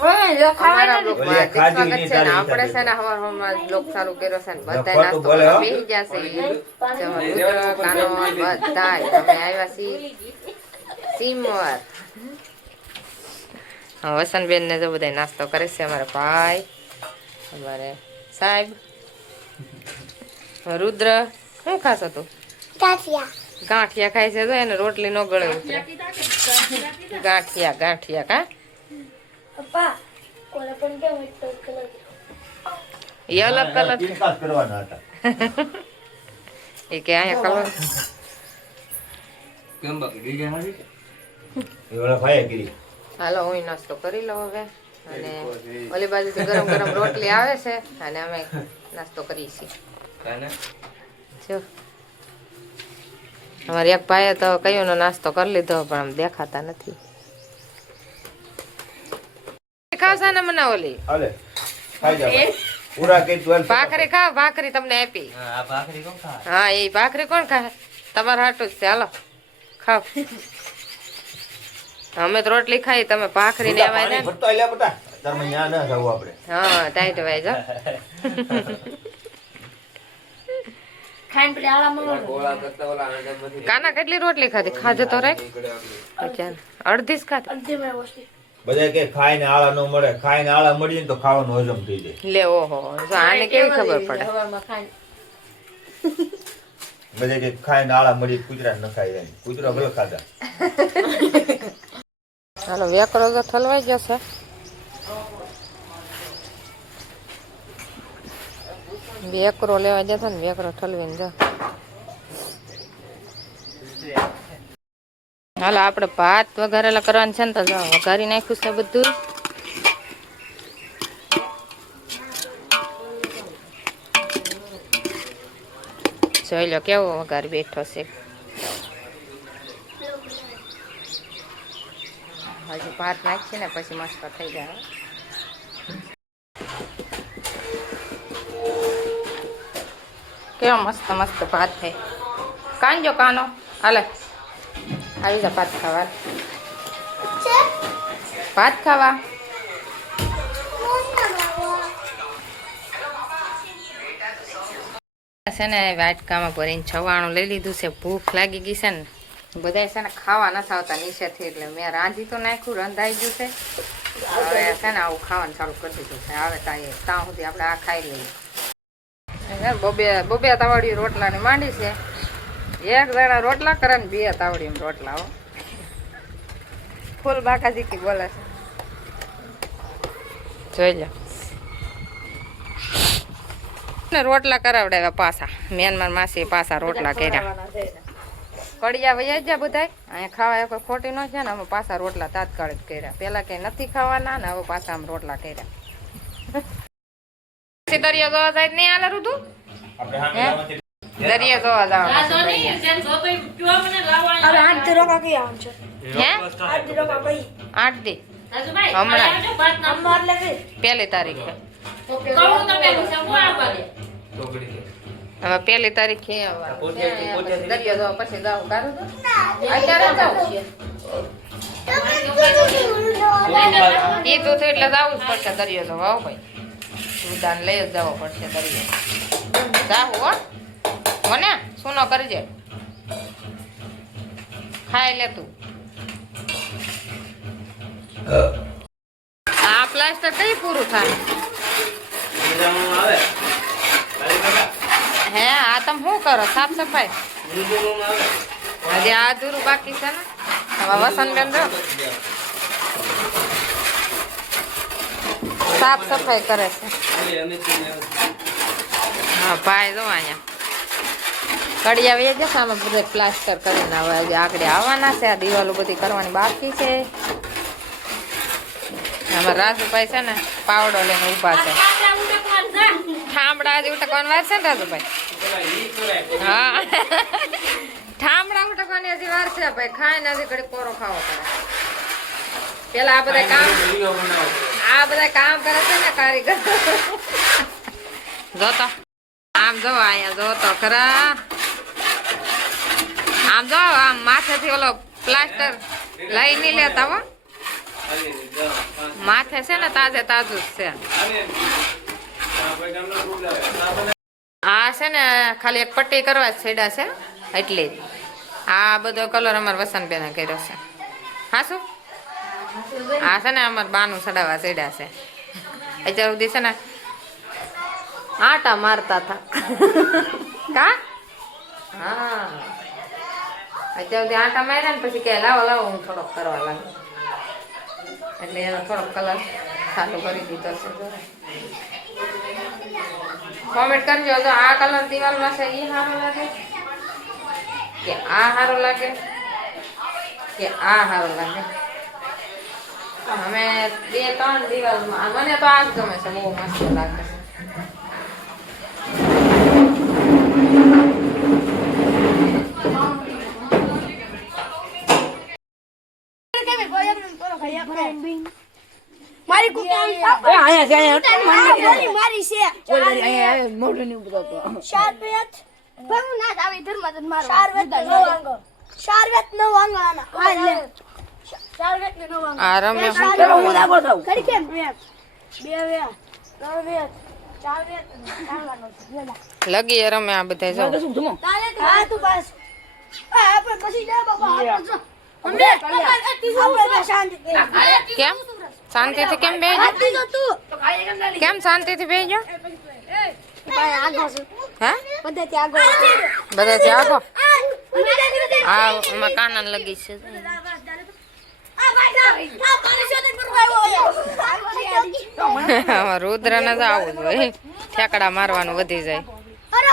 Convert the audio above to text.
હાર્દિકની. ને બધા નાસ્તો કરે છે અમારા ભાઈ અમારે સાહેબ રુદ્ર. શું ખાશો તું? ગાંઠિયા. ખાય છે તો એને રોટલી નો ગળે ગાંઠિયા ગાંઠિયા કા? પપ્પા કોને પણ કેમ એક કલર એ અલગ કલર. છે કરવાના હતા. એ કે અહીંયા કલર. કેમ બાકી ડીજે હારી એ ઓલા ભાઈએ કરી. હાલો હું નાસ્તો કરી લઉં હવે. અને ઓલી બાજુથી ગરમ ગરમ રોટલી આવે છે અને અમે નાસ્તો કરીએ છીએ. જો. અમારે એક ભાઈએ તો કયોનો નાસ્તો કરી લીધો પણ આમ દેખાતા નથી. ને મને ઓલી હાલે ખાઈ જા પૂરા કઈ ટ્વેલ્વ ભાખરી ખાવ ભાખરી તમને આપી. હા, આ ભાખરી કોણ ખાય? હા એ ભાખરી કોણ ખાય? તમારે હાટું જ છે હાલો. ખાવ અમે તો રોટલી ખાઈ તમે ભાખરી ને આવાય ને. ભરતો આલ્યા બટા. તમે ન્યા ના જવું આપણે. હા ટાઈટ વાય જો. ખાઈને પેલી આળામાં ગોળા કરતા ઓલા આનંદમાંથી કાના કેટલી રોટલી ખાધી? ખાજે તો રાખ. નીકળે આપણે. અચ્છા અડધી જ ખાધી. અડધી મેં વસ્તી બધા કે ખાઈને આળા ન મળે. ખાઈને આળા મળીએ ને તો ખાવાનું હજમ થઈ જાય. લે ઓહો આને કેવી ખબર પડે? બધા કે ખાઈને આળા મળી કૂતરા ન ખાઈ જાય કૂતરા ભલે ખાધા. હાલો વેકરો તો થલવાઈ જશે. વેકરો લેવા જતો ને વેકરો ઠલવીને જો. હાલો, આપણે ભાત વઘારેલા કરવાનું છે ને તો વઘારી નાખ્યું છે બધું. જોઈ લો, કેવો વઘાર બેઠો છે. હજી ભાત નાખીએ ને પછી મસ્ત થઈ જાય કેવો મસ્ત મસ્ત ભાત થાય કાંજો કાનો? હાલે. આવી જા ભાત ખાવા. ભાત ખાવા? છે ને વાટકામાં ભરીને છવાણું લઈ લીધું છે. ભૂખ લાગી ગઈ છે ને. બધા છે ને ખાવા નથી આવતા નીચેથી એટલે મેં રાંધી તો નાખ્યું રંધાઈ ગયું છે. હવે છે ને આવું ખાવાનું ચાલુ કરી દીધું છે. આવે ત્યાં ત્યાં સુધી આપણે આ ખાઈ લઈએ. બબે બબે તાવડી રોટલાની માંડી છે. એક જણા રોટલા કરે ને બે તાવડી રોટલા હો. ફૂલ બાકાજી કી બોલે છે. જોઈ લો. ને રોટલા કરાવડાવ્યા પાછા. મેનમાર માસી પાછા રોટલા કર્યા. કડિયા વૈયા ગયા બધાય. અહીંયા ખાવા કોઈ ખોટી ન છે ને અમે પાછા રોટલા તાત્કાલિક કર્યા. પેલા કઈ નથી ખાવાના ને હવે પાછા અમે રોટલા કર્યા. દરિયો જોવા જાય નહીં હાલે ઋતુ? દરિયો જોવા જવાનું. આઠ રોકા કઈ આવવાનું છે. હે? આઠ રોકા કઈ આઠ દી. હમણાં. પહેલી તારીખે. છે. હવે પહેલી તારીખે દરિયો જોવા પછી જાવ તો? અત્યારે જાવ એ તો થયું એટલે જવું જ પડશે દરિયો જવા ભાઈ. ઉદાન લઈ જ જવો પડશે દરિયો. જાવ હો. મને શું ન કરજે ખાઈ લે તું. આ પ્લાસ્ટર કઈ પૂરું થાય. હે આ તમે શું કરો? સાફ સફાઈ? હજી આ અધૂરું બાકી છે ને? હવે વસંતબેન જો સાફ સફાઈ કરે છે. હા ભાઈ જો અહીંયા. કડિયા વે જશે આમાં બધે પ્લાસ્ટર કરીને હવે આગળ આવવાના છે. આ દિવાલો બધી કરવાની બાકી છે. આમાં રાજુભાઈ છે ને, પાવડો લઈને ઊભા છે. ઠામડા હજી વાર છે ને રાજુભાઈ? હા. ઠામડા ઉટકવાની હજી વાર છે ભાઈ, ખાઈને હજી ઘડી કોરો ખાવો પડે. પેલા આ બધા કામ આ બધા કામ કરે છે ને કારીગર. જોતો. આમ જો અહીંયા જોતો ખરા. જો આમ માથેથી ઓલો પ્લાસ્ટર લઈ નહીં લેતા હો. માથે. છે ને તાજે તાજું જ છે. આ છે ને ખાલી એક પટ્ટી કરવા જ છેડા છે, એટલી આ બધો કલર અમારે વસંતબેને કર્યો છે. હા શું? હા છે ને અમારે બાનું સડાવા છેડા છે. અત્યાર સુધી છે ને આટા મારતા હતા. કા? હા. અત્યાર આટા માર્યા ને પછી કે લાવો લાવો, હું થોડોક કરવા લાગુ. એટલે એનો થોડોક કલર ચાલુ કરી દીધો છે. કોમેન્ટ કરજો તો આ કલર દિવાલમાં છે એ સારો લાગે કે આ સારો લાગે કે આ સારો લાગે? અમે બે ત્રણ દિવાલમાં મને તો આ જ ગમે છે, બહુ મસ્ત લાગે. મારી કુટાણી મારી મારી છે મોઢું નહીં બતાવતો ચાર વેત ભરું ના આવે ધર્મ તન મારો ચાર વેત નવ આંગો ચાર વેત નવ આંગો આના હા લે ચાર વેત ને નવ આંગો આ રમે ચલો હું દાગો થાઉં કરી કેમ વેત બે વેત ત્રણ વેત ચાર વેત ચાર લાગો બે લાખ લગી એ રમે આ બધા જો શું ધમો હા તું બસ આ આપણે પછી જા બાબા આપણે જો અમે આપણે શાંતિ કેમ? શાંતિથી કેમ બે હાથી જો તું કેમ શાંતિથી બે ગયો ભાઈ આગો છે હે? પદ્ધતિ આગો બધાથી આગો આ આ એમાં કાનન લગી છે. આમાં રુદ્રને તો આવું જ હોય ઠેકડા મારવાનું વધી જાય. અરે